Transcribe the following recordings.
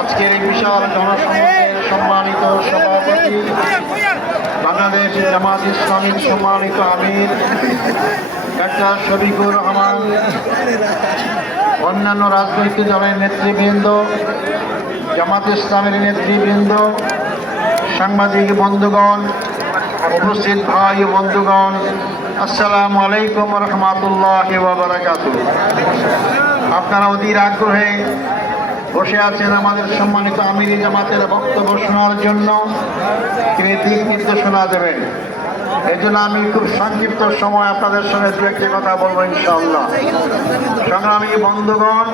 আজকের এই বিশাল জনসমাবেশের সম্মানিত সভাপতি, বাংলাদেশ জামাত ইসলামীর সম্মানিত আমির, ডাক্তার শফিকুর রহমান, অন্যান্য রাজনৈতিক দলের নেতৃবৃন্দ, জামাত ইসলামের নেতৃবৃন্দ, সাংবাদিক বন্ধুগণ, উপস্থিত ভাই বন্ধুগণ, আসসালামু আলাইকুম রহমতুল্লাহ বাবরাকাত আপনারা অধীর আগ্রহে বসে আছেন আমাদের সম্মানিত আমিরি জামাতের বক্তব্য শোনার জন্য। তিনি দিক নির্দেশনা দেবেন? এই জন্য আমি খুব সংক্ষিপ্ত সময় আপনাদের সঙ্গে দু একটি কথা বলব ইনশাআল্লাহ। সংগ্রামী বন্ধুগণ,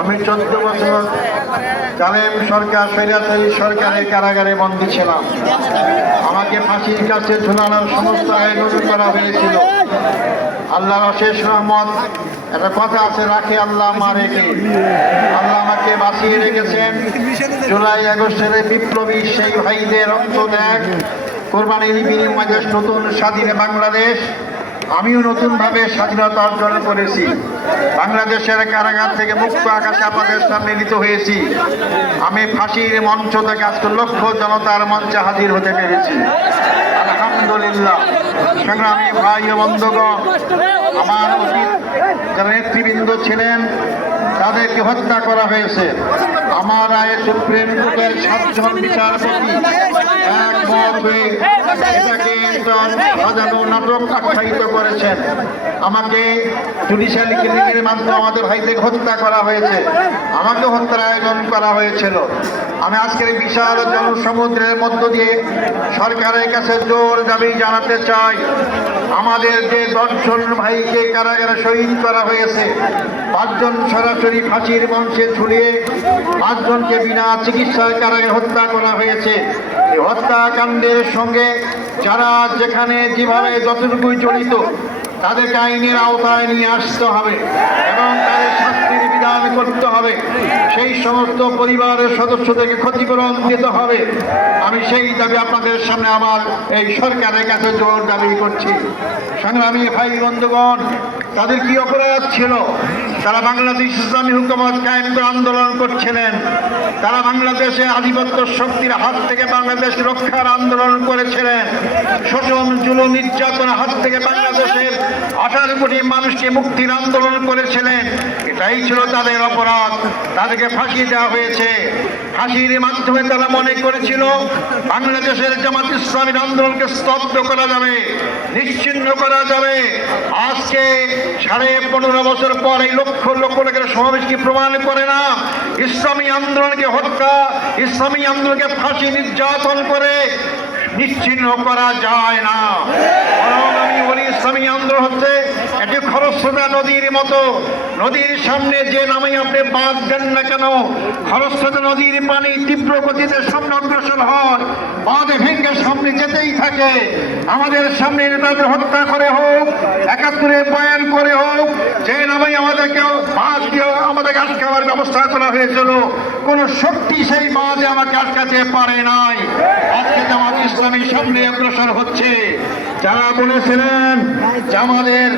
আমি চোদ্দ বছর জালেম সরকার স্বৈরাচারী সরকারের কারাগারে বন্দী ছিলাম। আমাকে ফাঁসির কাছে ঝুলানোর সমস্ত আয়োজন করা হয়েছিল। আল্লাহ অশেষ রহমত, একটা কথা আছে, রাখে আল্লাহ মা রেখে আল্লাহ আমাকে বাঁচিয়ে রেখেছেন। জুলাই আগস্টের বিপ্লবী সেই ভাইদের রক্ত ত্যাগ কোরবানির বিনিময়ে নতুন স্বাধীন বাংলাদেশ। আমিও নতুনভাবে স্বাধীনতা অর্জন করেছি। বাংলাদেশের কারাগার থেকে মুক্ত আকাশে আপনাদের সামনে নিত হয়েছি। আমি ফাঁসির মঞ্চ থেকে আজকে লক্ষ জনতার মঞ্চে হাজির হতে পেরেছি। আলহামদুলিল্লাহ। সংগ্রামী ভাই ও আমার যারা নেতৃবৃন্দ ছিলেন, তাদেরকে হত্যা করা হয়েছে। আমার রায়ে সুপ্রিম কোর্টের সাতজন বিচারপতি একমত হয়ে এটাকে একজন সাজানো নাটক আখ্যায়িত করেছেন। আমাকে জুডিশিয়ালি ক্লিনিকের মাধ্যমে আমাদের ভাইদের হত্যা করা হয়েছে। আমাকে হত্যার আয়োজন করা হয়েছিল। আমি আজকের বিশাল জনসমুদ্রের মধ্য দিয়ে সরকারের কাছে জোর দাবি জানাতে চাই। আমাদের যে দর্শন ভাইকে কারাগারে শহীদ করা হয়েছে পাঁচজন সরাসরি ফাঁসির মঞ্চে ঝুলিয়ে পাঁচজনকে বিনা চিকিৎসায় কারাগারে হত্যা করা হয়েছে। এই হত্যাকাণ্ডের সঙ্গে যারা যেখানে যেভাবে যতটুকুই জড়িত, তাদেরকে আইনের আওতায় নিয়ে আসতে হবে এবং তাদের শাস্তির বিধান করতে হবে। সেই সমস্ত পরিবারের সদস্যদেরকে ক্ষতিপূরণ দিতে হবে। আমি সেই দাবি আপনাদের সামনে আমার এই সরকারের কাছে জোর দাবি করছি। সংগ্রামী ভাই বন্ধুগণ তাদের কি অপরাধ ছিল? তারা বাংলাদেশ ইসলামী হুকুমত কায়েম করে আন্দোলন করছিলেন। তারা বাংলাদেশে আধিপত্য শক্তির হাত থেকে বাংলাদেশ রক্ষার আন্দোলন করেছিলেন। শোষণ জুলো নির্যাতনের হাত থেকে বাংলাদেশের আঠারো কোটি মানুষকে মুক্তির আন্দোলন করেছিলেন। এটাই ছিল তাদের অপরাধ। তাদেরকে ফাঁসি দেওয়া হয়েছে। ফাঁসির মাধ্যমে তারা মনে করেছিল, বাংলাদেশের জামাত ইসলামীর আন্দোলনকে স্তব্ধ করা যাবে, নিশ্চিন্ন করা যাবে। আজকে সাড়ে পনেরো বছর পর এই লক্ষ লক্ষ লোকের সমাবেশ কি প্রমাণ করে না। ইসলামী আন্দোলনকে হত্যা, ইসলামী আন্দোলনকে ফাঁসি, নির্যাতন করে নিশ্চিন্ন করা যায় না। ইসলামী আন্দোলন হচ্ছে একটি খরস্রোতা নদীর মতো। নদীর সামনে যে নামে আপনি বাঁধ দেন না কেন? খরস্রোতা নদীর পানি তীব্র গতিতে সামনে অগ্রসর হয়। বাঁধ ভেঙে সামনে যেতেই থাকে। আমাদের সামনে নেতাদের হত্যা করে হোক, একাত্তরে বয়ান করে হোক, যে নামে আমাদেরকে বাঁধ দিয়ে আমাদেরকে আটকাবার ব্যবস্থা করা হয়েছিল, কোন শক্তি সেই বাঁধে আমাকে আটকাতে পারে নাই। আজকে জামাত ইসলামী সামনে অগ্রসর হচ্ছে। যারা বলেছিলেন যে আমাদের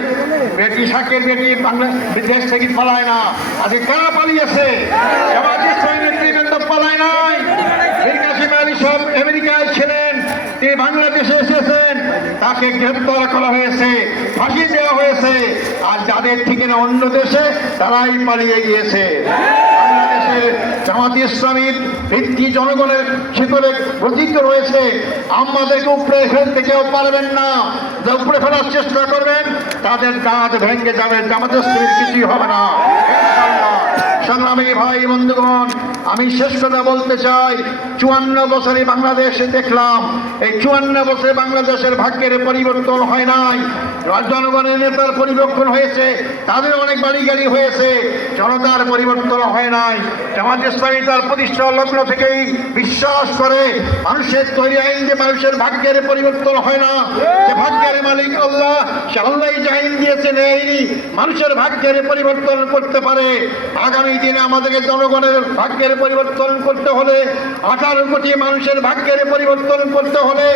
বেটি শাকের বেটি বাংলা বিদেশ থেকে পালায় না, আজকে কারা পালিয়েছে? নেতৃবৃন্দ পালায় নাই ছিলেন, তিনি বাংলাদেশে এসেছেন, তাকে করা হয়েছে দেওয়া হয়েছে, আর যাদের অন্য দেশে, তারাই পালিয়ে গিয়েছে। বাংলাদেশে জামাতি ইসলামীর ভিত্তি জনগণের ভিতরে গঠিত রয়েছে আমাদেরকে উপরে ফেলতে কেউ পারবেন না যা উপরে ফেলার চেষ্টা করবেন, তাদের কাজ ভেঙে যাবে, জামাত ইসলামীর কিছুই হবে না। সংগ্রামী ভাই বন্ধুগণ, আমি শেষ কথা বলতে চাই। চুয়ান্ন বছরে বাংলাদেশে দেখলাম, এই চুয়ান্ন বছরে বাংলাদেশের ভাগ্যের পরিবর্তন হয় নাই। জনগণের নেতার পরিবর্তন হয়েছে, তাদের অনেক বাড়ি গাড়ি হয়েছে, জনতার পরিবর্তন হয় নাই। জামাত ইসলামী তার প্রতিষ্ঠা লগ্ন থেকেই বিশ্বাস করে, মানুষের তৈরি আইন যে মানুষের ভাগ্যের পরিবর্তন হয় না, যে ভাগ্যের মালিক আল্লাহ, সে আল্লাহ যে আইন দিয়েছেন, এই মানুষের ভাগ্যের পরিবর্তন করতে পারে। আগামী দিনে আমাদেরকে জনগণের ভাগ্যের পরিবর্তন করতে হলে, আঠারো কোটি মানুষের ভাগ্যের পরিবর্তন করতে হলে,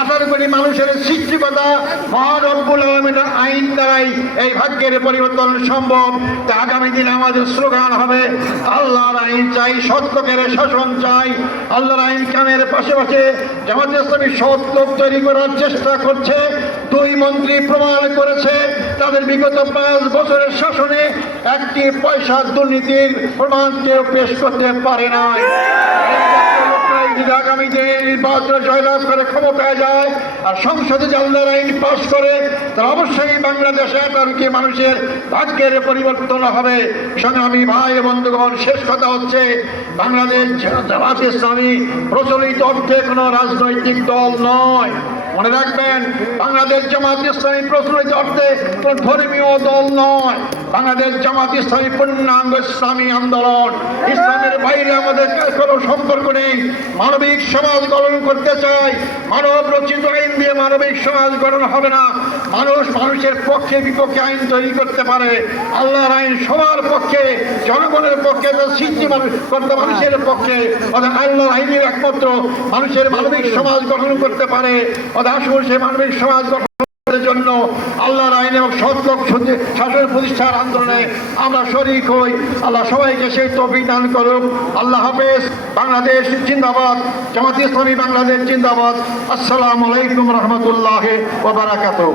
আঠারো কোটি মানুষের সৃষ্টিকতা মহারব্বুল আলমিনের আইন দ্বারাই এই ভাগ্যের পরিবর্তন সম্ভব। তা আগামী দিনে আমাদের স্লোগান হবে, আল্লাহর আইন চাই সত্যকের শাসন চাই। আল্লাহর আইন কামের পাশাপাশি জামাত সৎ তৈরি করার চেষ্টা করছে। দুই মন্ত্রী প্রমাণ করেছে তাদের বিগত পাঁচ বছরের শাসনে একটি পয়সা দুর্নীতির প্রমাণ কেউ পেশ করতে পারে নাই। যদি আগামী দিনে নির্বাচনে জয়লাভ করে ক্ষমতায় যায় আর সংসদে জানলার আইন পাশ করে, তাহলে অবশ্যই বাংলাদেশে একাংকে মানুষের ভাগ্যের পরিবর্তন হবে। সংগ্রামী ভাই বন্ধুগণ, শেষ কথা হচ্ছে বাংলাদেশ জামাত ইসলামী প্রচলিত অর্থে কোনো রাজনৈতিক দল নয়। মনে রাখবেন, বাংলাদেশ জামাত ইসলামী প্রচলিত অর্থে কোনো ধর্মীয় দল নয়। বাংলাদেশ জামাত ইসলামী পূর্ণাঙ্গ ইসলামী আন্দোলন। ইসলামের বাইরে আমাদের কোনো সম্পর্ক নেই। মানবিক সমাজ গঠন করতে চাই। মানব রচিত আইন দিয়ে মানবিক সমাজ গঠন হবে না। মানুষ মানুষের পক্ষে বিপক্ষে আইন তৈরি করতে পারে। আল্লাহর আইন সবার পক্ষে, জনগণের পক্ষে করতে মানুষের পক্ষে। অর্থাৎ আল্লাহর আইনের একমাত্র মানুষের মানবিক সমাজ গঠন করতে পারে। অর্থাৎ আসুন মানবিক সমাজ গঠন জন্য আল্লাহর আইন এবং সৎলোক শাসন প্রতিষ্ঠার আন্দোলনে আমরা শরিক হই। আল্লাহ সবাইকে সেই তফিক দান করুক আল্লাহ হাফেজ। বাংলাদেশ জিন্দাবাদ জামাত ইসলামী বাংলাদেশ জিন্দাবাদ। আসসালামু আলাইকুম রহমতুল্লাহ ওবরাকাতুহ